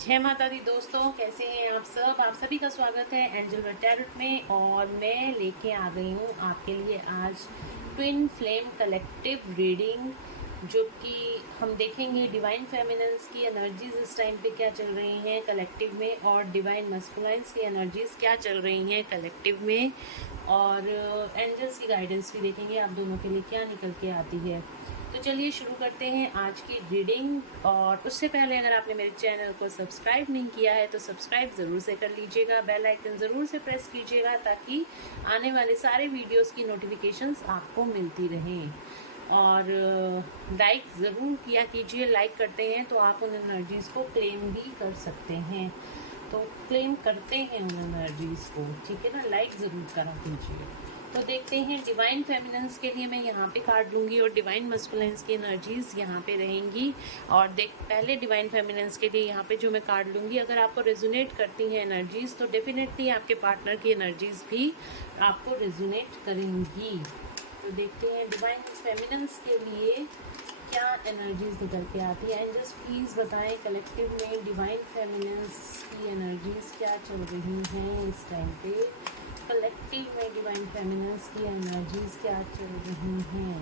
जय माता दी दोस्तों, कैसे हैं आप सब। आप सभी का स्वागत है एंजल टैरोट में। और मैं लेके आ गई हूँ आपके लिए आज ट्विन फ्लेम कलेक्टिव रीडिंग, जो कि हम देखेंगे डिवाइन फेमिनन्स की एनर्जीज इस टाइम पे क्या चल रही हैं कलेक्टिव में, और डिवाइन मस्कुलाइंस की एनर्जीज क्या चल रही हैं कलेक्टिव में, और एंजल्स की गाइडेंस भी देखेंगे आप दोनों के लिए क्या निकल के आती है। तो चलिए शुरू करते हैं आज की रीडिंग। और उससे पहले अगर आपने मेरे चैनल को सब्सक्राइब नहीं किया है तो सब्सक्राइब ज़रूर से कर लीजिएगा, बेल आइकन ज़रूर से प्रेस कीजिएगा ताकि आने वाले सारे वीडियोस की नोटिफिकेशंस आपको मिलती रहें। और लाइक ज़रूर किया कीजिए, लाइक करते हैं तो आप उन एनर्जीज़ को क्लेम भी कर सकते हैं। तो क्लेम करते हैं उन एनर्जीज़ को, ठीक है ना। लाइक ज़रूर करा कीजिए। तो देखते हैं डिवाइन फेमिनेंस के लिए मैं यहाँ पे कार्ड लूँगी और डिवाइन मस्कुलाइंस की एनर्जीज़ यहाँ पे रहेंगी। और पहले डिवाइन फेमिनेंस के लिए यहाँ पे जो मैं कार्ड लूँगी, अगर आपको रेजोनेट करती हैं एनर्जीज़ तो डेफिनेटली आपके पार्टनर की एनर्जीज़ भी आपको रेजोनेट करेंगी। तो देखते हैं डिवाइन फेमिनेंस के लिए क्या एनर्जीज निकल के आती है। एंजल्स प्लीज़ बताएं कलेक्टिव में डिवाइन फेमिनेंस की एनर्जीज क्या चल रही हैं इस टाइम पे। कलेक्टिव में डिवाइन फेमिनेंस की एनर्जीज क्या चल रही हैं।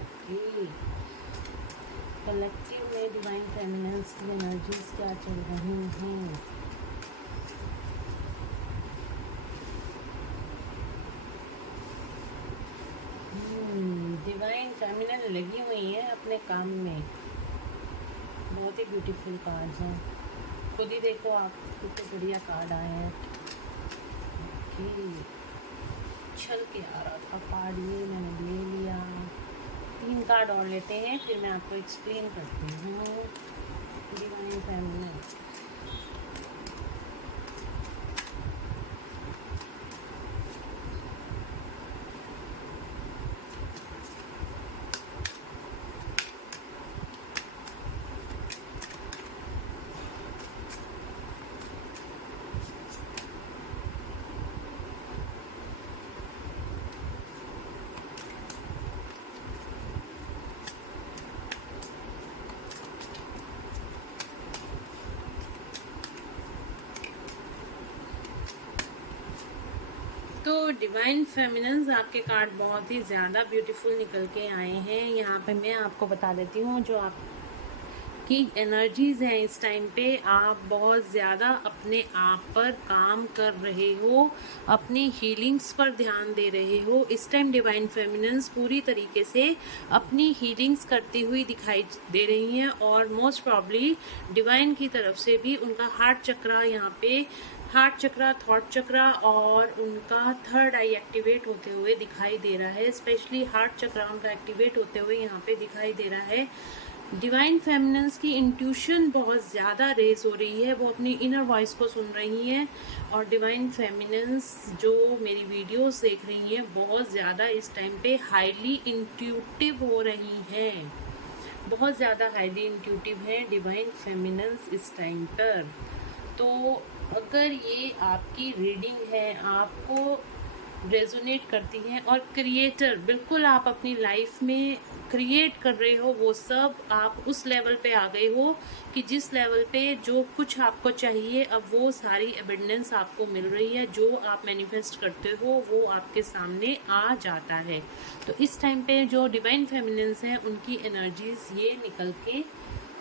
ओके, कलेक्टिव में डिवाइन फेमिनेंस की एनर्जीज क्या चल रही हैं। डिवाइन फेमिनन लगी हुई है अपने काम में। बहुत ही ब्यूटीफुल कार्ड्स हैं, खुद ही देखो आप कितने बढ़िया कार्ड आए हैं। ओके, चल के आ रहा था कार्ड, ये मैंने ले लिया। 3 कार्ड और लेते हैं फिर मैं आपको एक्सप्लेन करती हूँ डिवाइन फेमिनन। तो डिवाइन फेमिनेंस आपके कार्ड बहुत ही ज़्यादा ब्यूटीफुल निकल के आए हैं। यहाँ पे मैं आपको बता देती हूँ जो आपकी एनर्जीज़ हैं इस टाइम पे। आप बहुत ज़्यादा अपने आप पर काम कर रहे हो, अपनी हीलिंग्स पर ध्यान दे रहे हो। इस टाइम डिवाइन फेमिनेंस पूरी तरीके से अपनी हीलिंग्स करती हुई दिखाई दे रही हैं, और मोस्ट प्रॉब्ली डिवाइन की तरफ से भी उनका हार्ट चक्रा, यहाँ पे हार्ट चक्रा, थॉट चक्रा और उनका थर्ड आई एक्टिवेट होते हुए दिखाई दे रहा है। स्पेशली हार्ट चक्रा उनका एक्टिवेट होते हुए यहाँ पे दिखाई दे रहा है। डिवाइन फेमिनेंस की इंट्यूशन बहुत ज़्यादा रेज हो रही है, वो अपनी इनर वॉइस को सुन रही हैं। और डिवाइन फेमिनेंस जो मेरी वीडियोस देख रही हैं बहुत ज़्यादा इस टाइम पे हाईली इंट्यूटिव हो रही हैं, बहुत ज़्यादा हाईली इंट्यूटिव है डिवाइन फेमिनेंस इस टाइम पर। तो अगर ये आपकी रीडिंग है, आपको रेजोनेट करती है, और क्रिएटर बिल्कुल आप अपनी लाइफ में क्रिएट कर रहे हो, वो सब आप उस लेवल पे आ गए हो कि जिस लेवल पे जो कुछ आपको चाहिए अब वो सारी एबिडेंस आपको मिल रही है। जो आप मैनिफेस्ट करते हो वो आपके सामने आ जाता है। तो इस टाइम पे जो डिवाइन फेमिनेंस हैं उनकी एनर्जीज ये निकल के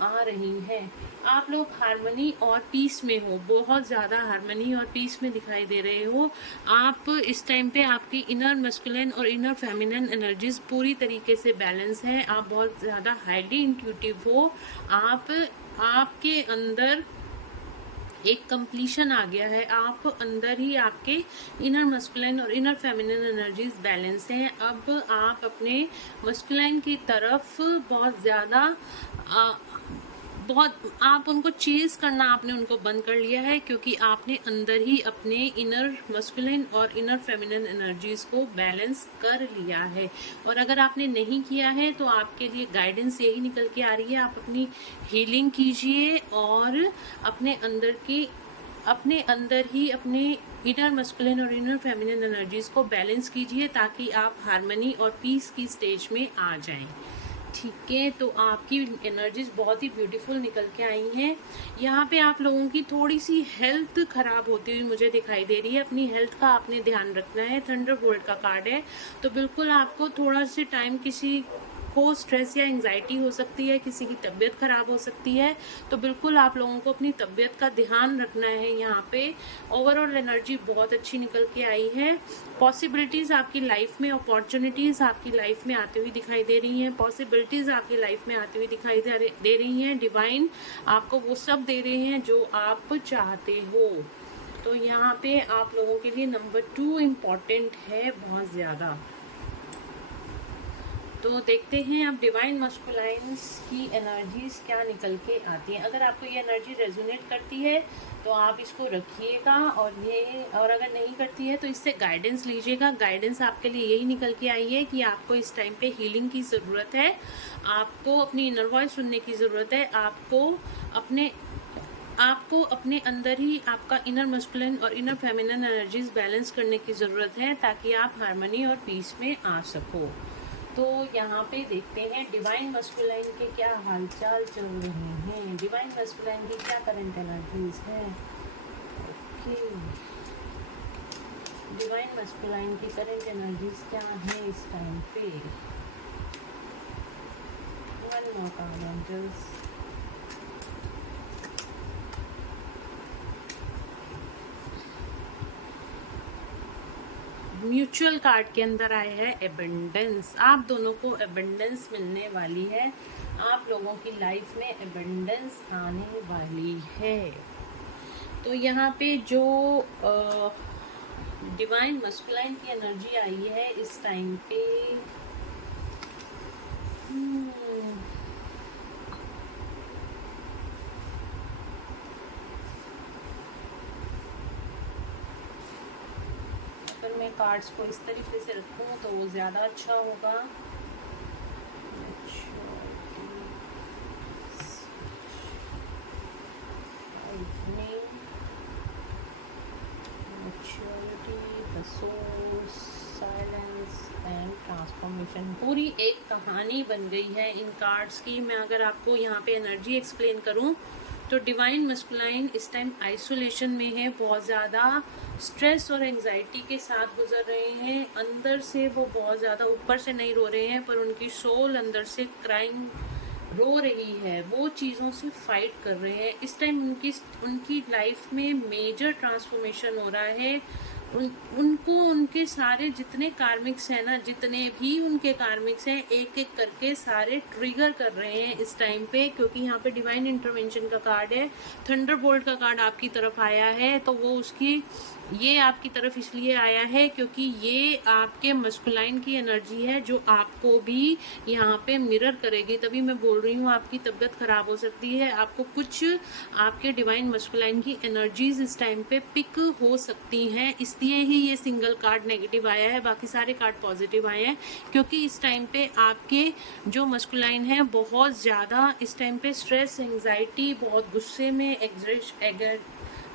आ रही है। आप लोग हार्मनी और पीस में हो, बहुत ज़्यादा हार्मनी और पीस में दिखाई दे रहे हो। आप इस टाइम पे आपकी इनर मस्कुलिन और इनर फेमिनिन एनर्जीज पूरी तरीके से बैलेंस है। आप बहुत ज़्यादा हाईली इंट्यूटिव हो। आपके अंदर एक कंप्लीशन आ गया है। आप अंदर ही आपके इनर मस्कुलाइन और इनर फेमिनिन एनर्जीज बैलेंस हैं। अब आप अपने मस्कुलाइन की तरफ बहुत आप उनको चेज करना, आपने उनको बंद कर लिया है, क्योंकि आपने अंदर ही अपने इनर मस्कुलिन और इनर फेमिनिन एनर्जीज को बैलेंस कर लिया है। और अगर आपने नहीं किया है तो आपके लिए गाइडेंस यही निकल के आ रही है, आप अपनी हीलिंग कीजिए और अपने अंदर ही अपने इनर मस्कुलिन और इनर फेमिनिन एनर्जीज को बैलेंस कीजिए ताकि आप हार्मनी और पीस की स्टेज में आ जाएं। ठीक है, तो आपकी एनर्जीज बहुत ही ब्यूटीफुल निकल के आई हैं। यहाँ पे आप लोगों की थोड़ी सी हेल्थ खराब होती हुई मुझे दिखाई दे रही है। अपनी हेल्थ का आपने ध्यान रखना है। थंडरबोल्ट का कार्ड है, तो बिल्कुल आपको थोड़ा सा टाइम किसी को स्ट्रेस या एंजाइटी हो सकती है, किसी की तबीयत खराब हो सकती है, तो बिल्कुल आप लोगों को अपनी तबीयत का ध्यान रखना है। यहाँ पे ओवरऑल एनर्जी बहुत अच्छी निकल के आई है। पॉसिबिलिटीज़ आपकी लाइफ में, अपॉर्चुनिटीज़ आपकी लाइफ में आती हुई दिखाई दे रही हैं, पॉसिबिलिटीज़ आपकी लाइफ में आती हुई दिखाई दे रही हैं। डिवाइन आपको वो सब दे रहे हैं जो आप चाहते हो। तो यहाँ पे आप लोगों के लिए नंबर 2 इम्पॉर्टेंट है बहुत ज़्यादा। तो देखते हैं अब डिवाइन मस्कुलाइंस की एनर्जीज क्या निकल के आती हैं। अगर आपको ये एनर्जी रेजोनेट करती है तो आप इसको रखिएगा, और अगर नहीं करती है तो इससे गाइडेंस लीजिएगा। गाइडेंस आपके लिए यही निकल के आई है कि आपको इस टाइम पे हीलिंग की ज़रूरत है, आपको अपनी इनर वॉइस सुनने की ज़रूरत है, आपको अपने अंदर ही आपका इनर मस्कुलिन और इनर फेमिनिन एनर्जीज बैलेंस करने की ज़रूरत है, ताकि आप हार्मनी और पीस में आ सको। तो यहाँ पे देखते हैं डिवाइन मस्कुलाइन के क्या हालचाल चल रहे हैं, डिवाइन मस्कुलाइन की क्या करंट एनर्जीज है। ओके, डिवाइन मस्कुलाइन की करंट एनर्जीज क्या है इस टाइम पे। One more card angels. Mutual card के अंदर आया है एबंडेंस। आप दोनों को एबंडेंस मिलने वाली है, आप लोगों की लाइफ में एबंडेंस आने वाली है। तो यहाँ पे जो डिवाइन मस्कुलाइन की एनर्जी आई है इस टाइम पे, अगर मैं कार्ड्स को इस तरीके से रखूँ तो वो ज़्यादा अच्छा होगा। ट्रांसफॉर्मेशन पूरी एक कहानी बन गई है इन कार्ड्स की। मैं अगर आपको यहाँ पे एनर्जी एक्सप्लेन करूँ तो डिवाइन मस्कुलाइन इस टाइम आइसोलेशन में है, बहुत ज़्यादा स्ट्रेस और एंजाइटी के साथ गुजर रहे हैं। अंदर से वो बहुत ज़्यादा, ऊपर से नहीं रो रहे हैं पर उनकी सोल अंदर से क्राइंग रो रही है, वो चीज़ों से फाइट कर रहे हैं। इस टाइम उनकी लाइफ में मेजर ट्रांसफॉर्मेशन हो रहा है। उनको उनके सारे जितने कार्मिक्स हैं ना, जितने भी उनके कार्मिक्स हैं, एक एक करके सारे ट्रिगर कर रहे हैं इस टाइम पे, क्योंकि यहाँ पे डिवाइन इंटरवेंशन का कार्ड है, थंडरबोल्ट का कार्ड आपकी तरफ आया है। तो वो उसकी ये आपकी तरफ इसलिए आया है क्योंकि ये आपके मस्कुलाइन की एनर्जी है जो आपको भी यहाँ पे मिरर करेगी। तभी मैं बोल रही हूँ आपकी तबीयत खराब हो सकती है, आपको कुछ आपके डिवाइन मस्कुलाइन की एनर्जीज इस टाइम पे पिक हो सकती हैं, इसलिए ही ये सिंगल कार्ड नेगेटिव आया है, बाकी सारे कार्ड पॉजिटिव आए हैं। क्योंकि इस टाइम पे आपके जो मस्कुलाइन है बहुत ज़्यादा इस टाइम पे स्ट्रेस, एंजाइटी, बहुत गुस्से में,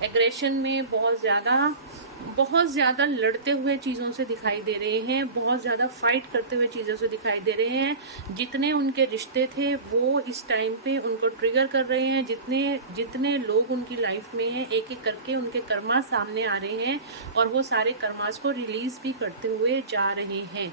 एग्रेशन में, बहुत ज़्यादा लड़ते हुए चीज़ों से दिखाई दे रहे हैं, बहुत ज़्यादा फाइट करते हुए चीज़ों से दिखाई दे रहे हैं। जितने उनके रिश्ते थे वो इस टाइम पे उनको ट्रिगर कर रहे हैं। जितने लोग उनकी लाइफ में हैं, एक एक करके उनके कर्मा सामने आ रहे हैं और वो सारे कर्मास को रिलीज़ भी करते हुए जा रहे हैं।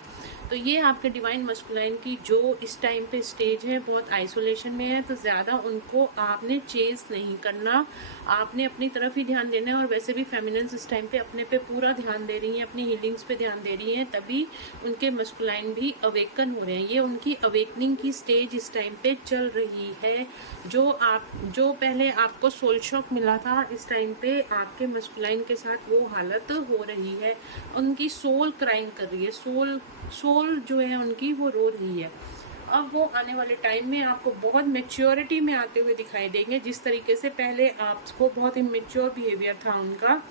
तो ये आपके डिवाइन मस्कुलाइन की जो इस टाइम पे स्टेज है, बहुत आइसोलेशन में है, तो ज़्यादा उनको आपने चेस नहीं करना, आपने अपनी तरफ ही ध्यान देना है। और वैसे भी फेमिनिन्स इस टाइम पे अपने पे पूरा ध्यान दे रही हैं, अपनी हीलिंग्स पे ध्यान दे रही हैं, तभी उनके मस्कुलाइन भी अवेकन हो रहे हैं। ये उनकी अवेकनिंग की स्टेज इस टाइम पे चल रही है। जो पहले आपको सोल शॉक मिला था, इस टाइम पे आपके मस्कुलाइन के साथ वो हालत हो रही है। उनकी सोल क्राइंग कर रही है, सोल जो है उनकी वो रो रही है। अब वो आने वाले टाइम में आपको बहुत मैच्योरिटी में आते हुए दिखाई देंगे। जिस तरीके से पहले आपको बहुत इमेच्योर बिहेवियर था उनका,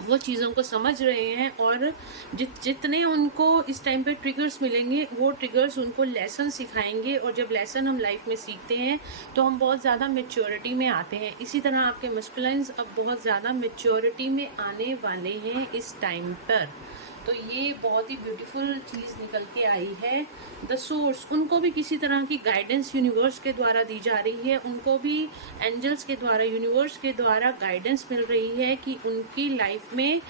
वो चीज़ों को समझ रहे हैं और जितने उनको इस टाइम पे ट्रिगर्स मिलेंगे, वो ट्रिगर्स उनको लेसन सिखाएंगे। और जब लेसन हम लाइफ में सीखते हैं तो हम बहुत ज़्यादा मैच्योरिटी में आते हैं। इसी तरह आपके मस्कुलाइन्स अब बहुत ज़्यादा मैच्योरिटी में आने वाले हैं इस टाइम पर। तो ये बहुत ही ब्यूटीफुल चीज़ निकल के आई है। द सोर्स, उनको भी किसी तरह की गाइडेंस यूनिवर्स के द्वारा दी जा रही है, उनको भी एंजल्स के द्वारा, यूनिवर्स के द्वारा गाइडेंस मिल रही है कि उनकी लाइफ में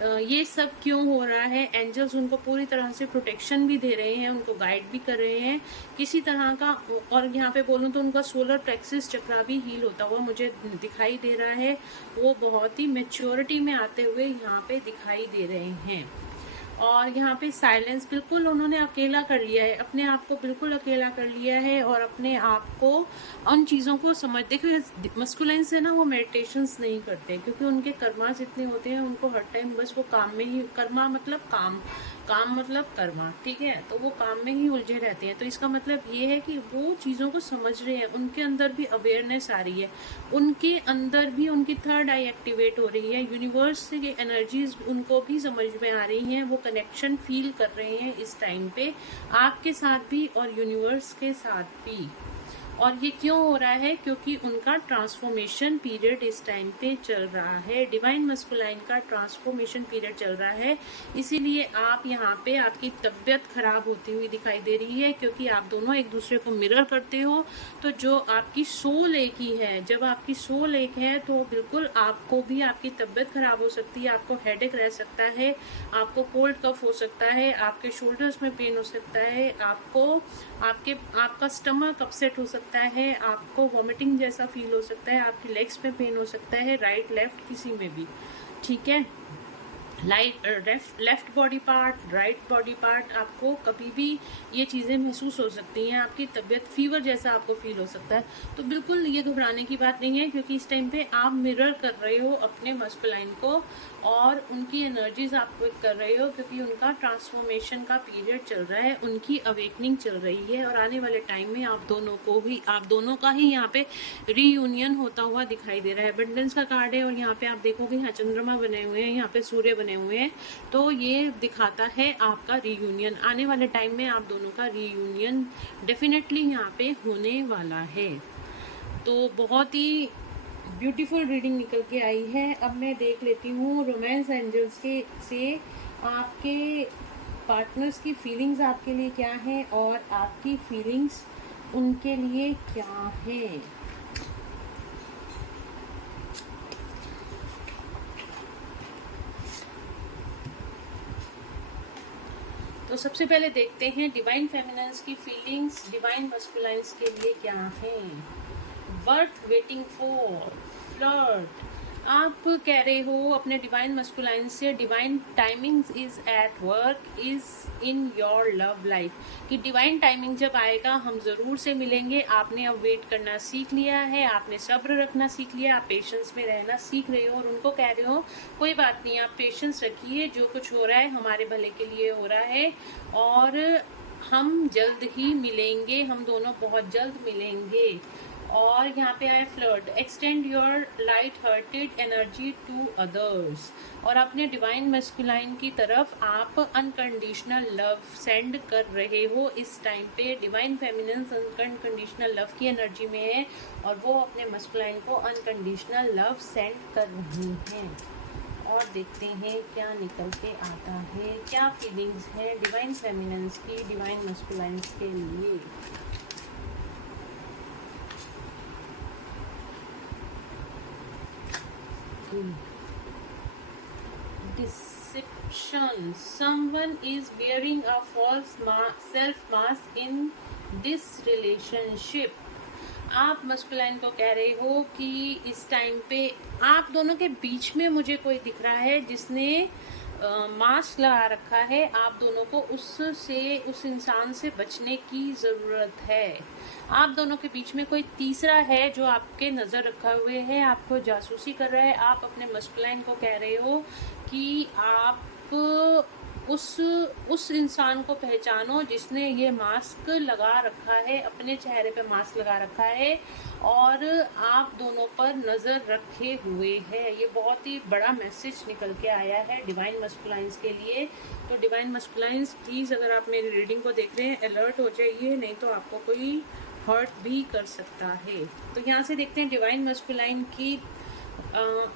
ये सब क्यों हो रहा है। एंजल्स उनको पूरी तरह से प्रोटेक्शन भी दे रहे हैं, उनको गाइड भी कर रहे हैं किसी तरह का। और यहाँ पे बोलूँ तो उनका सोलर प्लेक्सिस चक्रा भी हील होता हुआ मुझे दिखाई दे रहा है। वो बहुत ही मैच्योरिटी में आते हुए यहाँ पे दिखाई दे रहे हैं। और यहाँ पे साइलेंस, बिल्कुल उन्होंने अकेला कर लिया है, अपने आप को बिल्कुल अकेला कर लिया है और अपने आप को उन चीज़ों को समझ, देखिए मस्कुलाइन से ना वो मेडिटेशंस नहीं करते क्योंकि उनके कर्मास इतने होते हैं, उनको हर टाइम बस वो काम में ही, कर्मा मतलब काम, काम मतलब कर्मा, ठीक है, तो वो काम में ही उलझे रहते हैं। तो इसका मतलब ये है कि वो चीज़ों को समझ रहे हैं, उनके अंदर भी अवेयरनेस आ रही है, उनके अंदर भी उनकी थर्ड आई एक्टिवेट हो रही है, यूनिवर्स से ये एनर्जीज उनको भी समझ में आ रही हैं, वो कनेक्शन फील कर रहे हैं इस टाइम पे आपके साथ भी और यूनिवर्स के साथ भी। और ये क्यों हो रहा है? क्योंकि उनका ट्रांसफॉर्मेशन पीरियड इस टाइम पे चल रहा है, डिवाइन मस्कुलाइन का ट्रांसफॉर्मेशन पीरियड चल रहा है। इसीलिए आप यहाँ पे, आपकी तबीयत खराब होती हुई दिखाई दे रही है क्योंकि आप दोनों एक दूसरे को मिरर करते हो। तो जो आपकी सोल एक ही है, जब आपकी सोल एक है तो बिल्कुल आपको भी आपकी तबीयत खराब हो सकती है, आपको हेडेक रह सकता है, आपको कोल्ड कफ हो सकता है, आपके शोल्डर्स में पेन हो सकता है, आपका स्टमक अपसेट हो सकता है, आपको वॉमिटिंग जैसा फील हो सकता है, आपकी लेग्स में पेन हो सकता है, राइट लेफ्ट किसी में भी, ठीक है। Left body part, right body part, आपको कभी भी ये चीज़ें महसूस हो सकती हैं, आपकी तबीयत फीवर जैसा आपको फील हो सकता है। तो बिल्कुल ये घबराने की बात नहीं है क्योंकि इस टाइम पे आप मिरर कर रहे हो अपने मस्कुलाइन को और उनकी एनर्जीज आप पिक कर रहे हो क्योंकि उनका ट्रांसफॉर्मेशन का पीरियड चल रहा है, उनकी अवेकनिंग चल रही है और आने वाले टाइम में आप दोनों का ही यहाँ पे रीयूनियन होता हुआ दिखाई दे रहा है। एबंडेंस का कार्ड है और यहाँ पे आप देखोगे यहाँ चंद्रमा बने हुए हैं, यहाँ पे सूर्य बने हुए हैं, तो ये दिखाता है आपका रीयूनियन। आने वाले टाइम में आप दोनों का रीयूनियन डेफिनेटली यहाँ पे होने वाला है। तो बहुत ही ब्यूटीफुल रीडिंग निकल के आई है। अब मैं देख लेती हूँ रोमांस एंजल्स के से आपके पार्टनर्स की फीलिंग्स आपके लिए क्या है और आपकी फीलिंग्स उनके लिए क्या है। तो सबसे पहले देखते हैं डिवाइन फेमिनिन्स की फीलिंग्स डिवाइन मस्कुलाइन्स के लिए क्या है। वर्थ वेटिंग फॉर, फ्लर्ट, आप कह रहे हो अपने डिवाइन मस्कुलाइन से divine timings is at work, is in your love life, कि डिवाइन टाइमिंग जब आएगा हम ज़रूर से मिलेंगे। आपने अब वेट करना सीख लिया है, आपने सब्र रखना सीख लिया, आप पेशेंस में रहना सीख रहे हो और उनको कह रहे हो कोई बात नहीं, आप पेशेंस रखिए, जो कुछ हो रहा है हमारे भले के लिए हो रहा है और हम जल्द ही मिलेंगे, हम दोनों बहुत जल्द मिलेंगे। और यहाँ पे आया flirt, extend your light hearted energy to others, और अपने डिवाइन मस्कुलाइन की तरफ आप अनकंडीशनल लव सेंड कर रहे हो इस टाइम पे। डिवाइन फेमिनिन्स अनकंडीशनल लव की एनर्जी में है और वो अपने मस्कुलाइन को अनकंडीशनल लव सेंड कर रही हैं। और देखते हैं क्या निकल के आता है, क्या फीलिंग्स हैं डिवाइन फेमिनिन्स की डिवाइन मस्कुलाइन्स के लिए। Deception, someone is wearing a false self mask in this relationship। आप मस्कुलाइन को कह रहे हो कि इस टाइम पे आप दोनों के बीच में मुझे कोई दिख रहा है जिसने मास्क लगा रखा है। आप दोनों को उस इंसान से बचने की ज़रूरत है। आप दोनों के बीच में कोई तीसरा है जो आपके नज़र रखा हुए है, आपको जासूसी कर रहा है। आप अपने मस्कुलाइन को कह रहे हो कि आप उस इंसान को पहचानो जिसने ये मास्क लगा रखा है, अपने चेहरे पे मास्क लगा रखा है और आप दोनों पर नज़र रखे हुए है। ये बहुत ही बड़ा मैसेज निकल के आया है डिवाइन मस्कुलाइन्स के लिए। तो डिवाइन मस्कुलाइन्स प्लीज़, अगर आप मेरी रीडिंग को देख रहे हैं अलर्ट हो जाइए, नहीं तो आपको कोई हर्ट भी कर सकता है। तो यहाँ से देखते हैं डिवाइन मस्कुलाइन की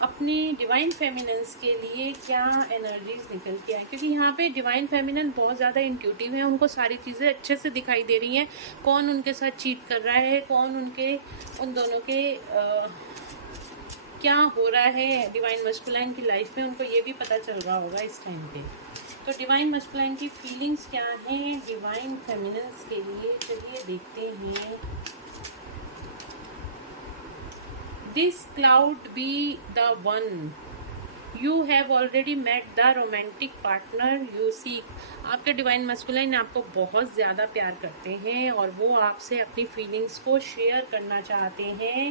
अपने डिवाइन फेमिनेंस के लिए क्या एनर्जीज निकल के आए, क्योंकि यहाँ पे डिवाइन फेमिनन बहुत ज़्यादा इंट्यूटिव है, उनको सारी चीज़ें अच्छे से दिखाई दे रही हैं। कौन उनके साथ चीट कर रहा है, कौन उन दोनों के क्या हो रहा है डिवाइन मस्कुलाइन की लाइफ में, उनको ये भी पता चल रहा होगा इस टाइम पे। तो डिवाइन मस्कुलाइन की फीलिंग्स क्या हैं डिवाइन फेमिनेंस के लिए, चलिए देखते हैं। This cloud be the one. You have already met the romantic partner you seek. आपके डिवाइन मस्कुलाइन आपको बहुत ज़्यादा प्यार करते हैं और वो आपसे अपनी फीलिंग्स को शेयर करना चाहते हैं।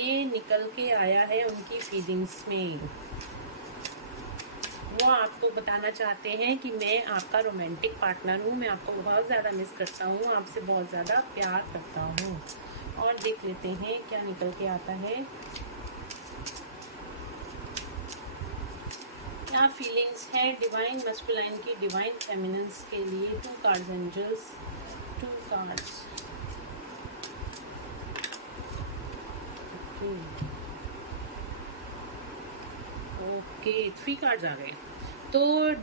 ये निकल के आया है उनकी फीलिंग्स में। वो आपको बताना चाहते हैं कि मैं आपका रोमांटिक पार्टनर हूँ, मैं आपको बहुत ज़्यादा मिस करता हूँ, आपसे बहुत ज़्यादा प्यार करता हूँ। और देख लेते हैं क्या निकल के आता है, क्या फीलिंग्स है डिवाइन मस्कुलाइन की डिवाइन फेमिनेंस के लिए। 2 cards angels, 2 cards. Okay 3 cards आ गए। तो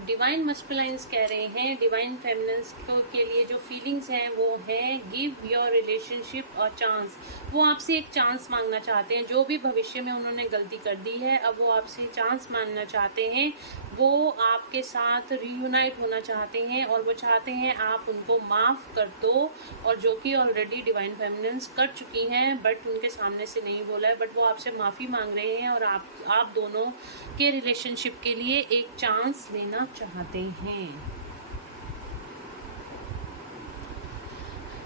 डिवाइन मस्कुलाइंस कह रहे हैं डिवाइन फेमिनेंस के लिए जो फीलिंग्स हैं वो है give your relationship a chance. वो आपसे एक चांस मांगना चाहते हैं, जो भी भविष्य में उन्होंने गलती कर दी है अब वो आपसे चांस मांगना चाहते हैं। वो आपके साथ रीयूनाइट होना चाहते हैं और वो चाहते हैं आप उनको माफ़ कर दो, और जो कि ऑलरेडी डिवाइन फेमिनेंस कर चुकी हैं बट उनके सामने से नहीं बोला है, बट वो आपसे माफ़ी मांग रहे हैं और आप दोनों के रिलेशनशिप के लिए एक चांस लेना चाहते हैं।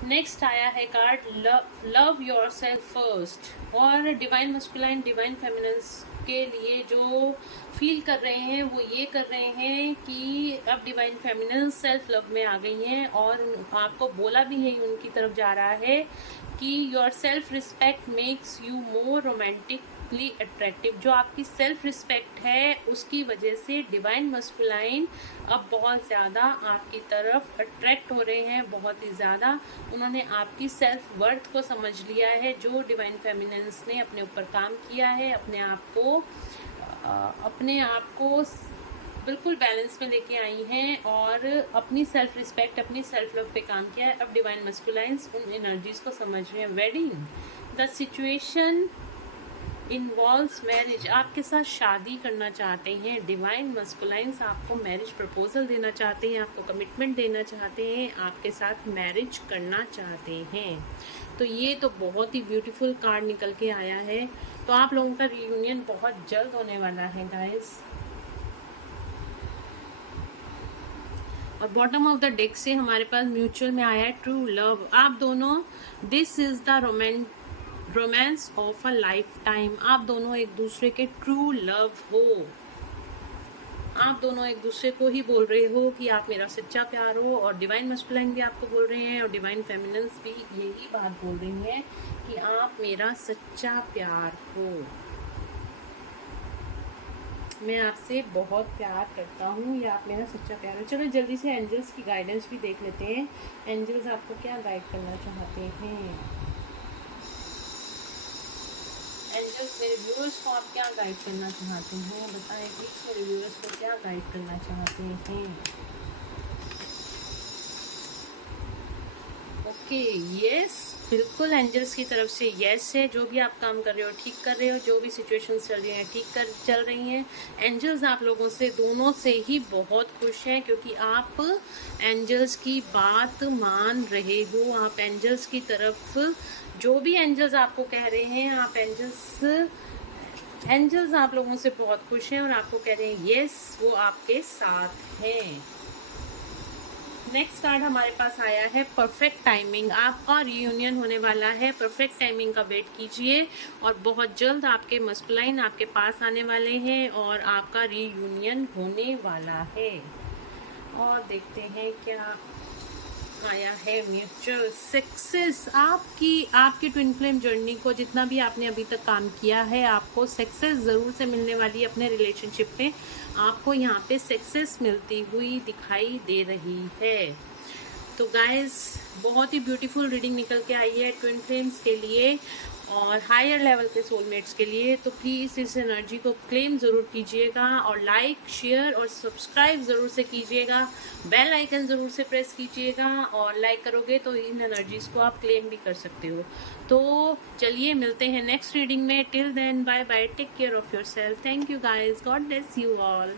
नेक्स्ट आया है card love your self first. और डिवाइन मस्कुलाइन डिवाइन फेमिनेंस के लिए जो फील कर रहे हैं वो ये कर रहे हैं कि अब डिवाइन फेमिनेंस सेल्फ लव में आ गई हैं और आपको बोला भी है, उनकी तरफ जा रहा है कि your self respect makes you more romantically attractive. जो आपकी सेल्फ रिस्पेक्ट है उसकी वजह से डिवाइन मस्कुलाइन अब बहुत ज़्यादा आपकी तरफ अट्रैक्ट हो रहे हैं, बहुत ही ज़्यादा। उन्होंने आपकी सेल्फ वर्थ को समझ लिया है। जो डिवाइन फेमिनेंस ने अपने ऊपर काम किया है, अपने आप को बिल्कुल बैलेंस में लेके आई हैं और अपनी सेल्फ रिस्पेक्ट अपनी सेल्फ लव पे काम किया है। अब डिवाइन मस्कुलाइंस उन एनर्जीज को समझ रहे हैं। Wedding the situation involves marriage. आपके साथ शादी करना चाहते हैं डिवाइन मस्कुलाइंस, आपको मैरिज प्रपोजल देना चाहते हैं, आपको कमिटमेंट देना चाहते हैं, आपके साथ मैरिज करना चाहते हैं। तो ये तो बहुत ही ब्यूटीफुल कार्ड निकल के आया है। तो आप लोगों का रियूनियन बहुत जल्द होने वाला है गाइस। और बॉटम ऑफ द डेक से हमारे पास म्यूचुअल में आया है ट्रू लव। आप दोनों this is the romance of a life time. आप दोनों एक दूसरे के ट्रू लव हो। आप दोनों एक दूसरे को ही बोल रहे हो कि आप मेरा सच्चा प्यार हो, और डिवाइन मस्कुलाइन भी आपको बोल रहे हैं और डिवाइन फेमिनेंस भी यही बात बोल रही हैं कि आप मेरा सच्चा प्यार हो। मैं आपसे बहुत प्यार करता हूँ या आप मेरा सच्चा प्यार हो। चलो जल्दी से एंजल्स की गाइडेंस भी देख लेते हैं। एंजल्स आपको क्या गाइड करना चाहते हैं। एंजल्स मेरे व्यूअर्स को आप क्या गाइड करना चाहते हैं, बताएं प्लीज। मेरे व्यूअर्स को क्या गाइड करना चाहते हैं। ओके यस, बिल्कुल एंजल्स की तरफ से यस है। जो भी आप काम कर रहे हो ठीक कर रहे हो, जो भी सिचुएशंस चल रही हैं चल रही हैं। एंजल्स आप लोगों से दोनों से ही बहुत खुश हैं, क्योंकि आप एंजल्स की बात मान रहे हो। आप एंजल्स की तरफ जो भी एंजल्स आपको कह रहे हैं, आप एंजल्स आप लोगों से बहुत खुश हैं और आपको कह रहे हैं यस वो आपके साथ हैं। नेक्स्ट कार्ड हमारे पास आया है परफेक्ट टाइमिंग। आपका रियूनियन होने वाला है, परफेक्ट टाइमिंग का वेट कीजिए और बहुत जल्द आपके मस्कुलाइन आपके पास आने वाले हैं और आपका रियूनियन होने वाला है। और देखते हैं क्या आया है म्यूचुअल सक्सेस। आपकी ट्विन फ्लेम जर्नी को जितना भी आपने अभी तक काम किया है, आपको सक्सेस ज़रूर से मिलने वाली है। अपने रिलेशनशिप में आपको यहाँ पे सक्सेस मिलती हुई दिखाई दे रही है। तो गाइस बहुत ही ब्यूटीफुल रीडिंग निकल के आई है ट्विन फ्लेम्स के लिए। और हायर लेवल के सोलमेट्स के लिए। तो प्लीज़ इस एनर्जी को क्लेम ज़रूर कीजिएगा और लाइक, शेयर और सब्सक्राइब ज़रूर से कीजिएगा। बेल आइकन ज़रूर से प्रेस कीजिएगा और लाइक करोगे तो इन एनर्जीज़ को आप क्लेम भी कर सकते हो। तो चलिए मिलते हैं नेक्स्ट रीडिंग में। Till then bye bye, take care of your self. Thank you guys, god bless you all.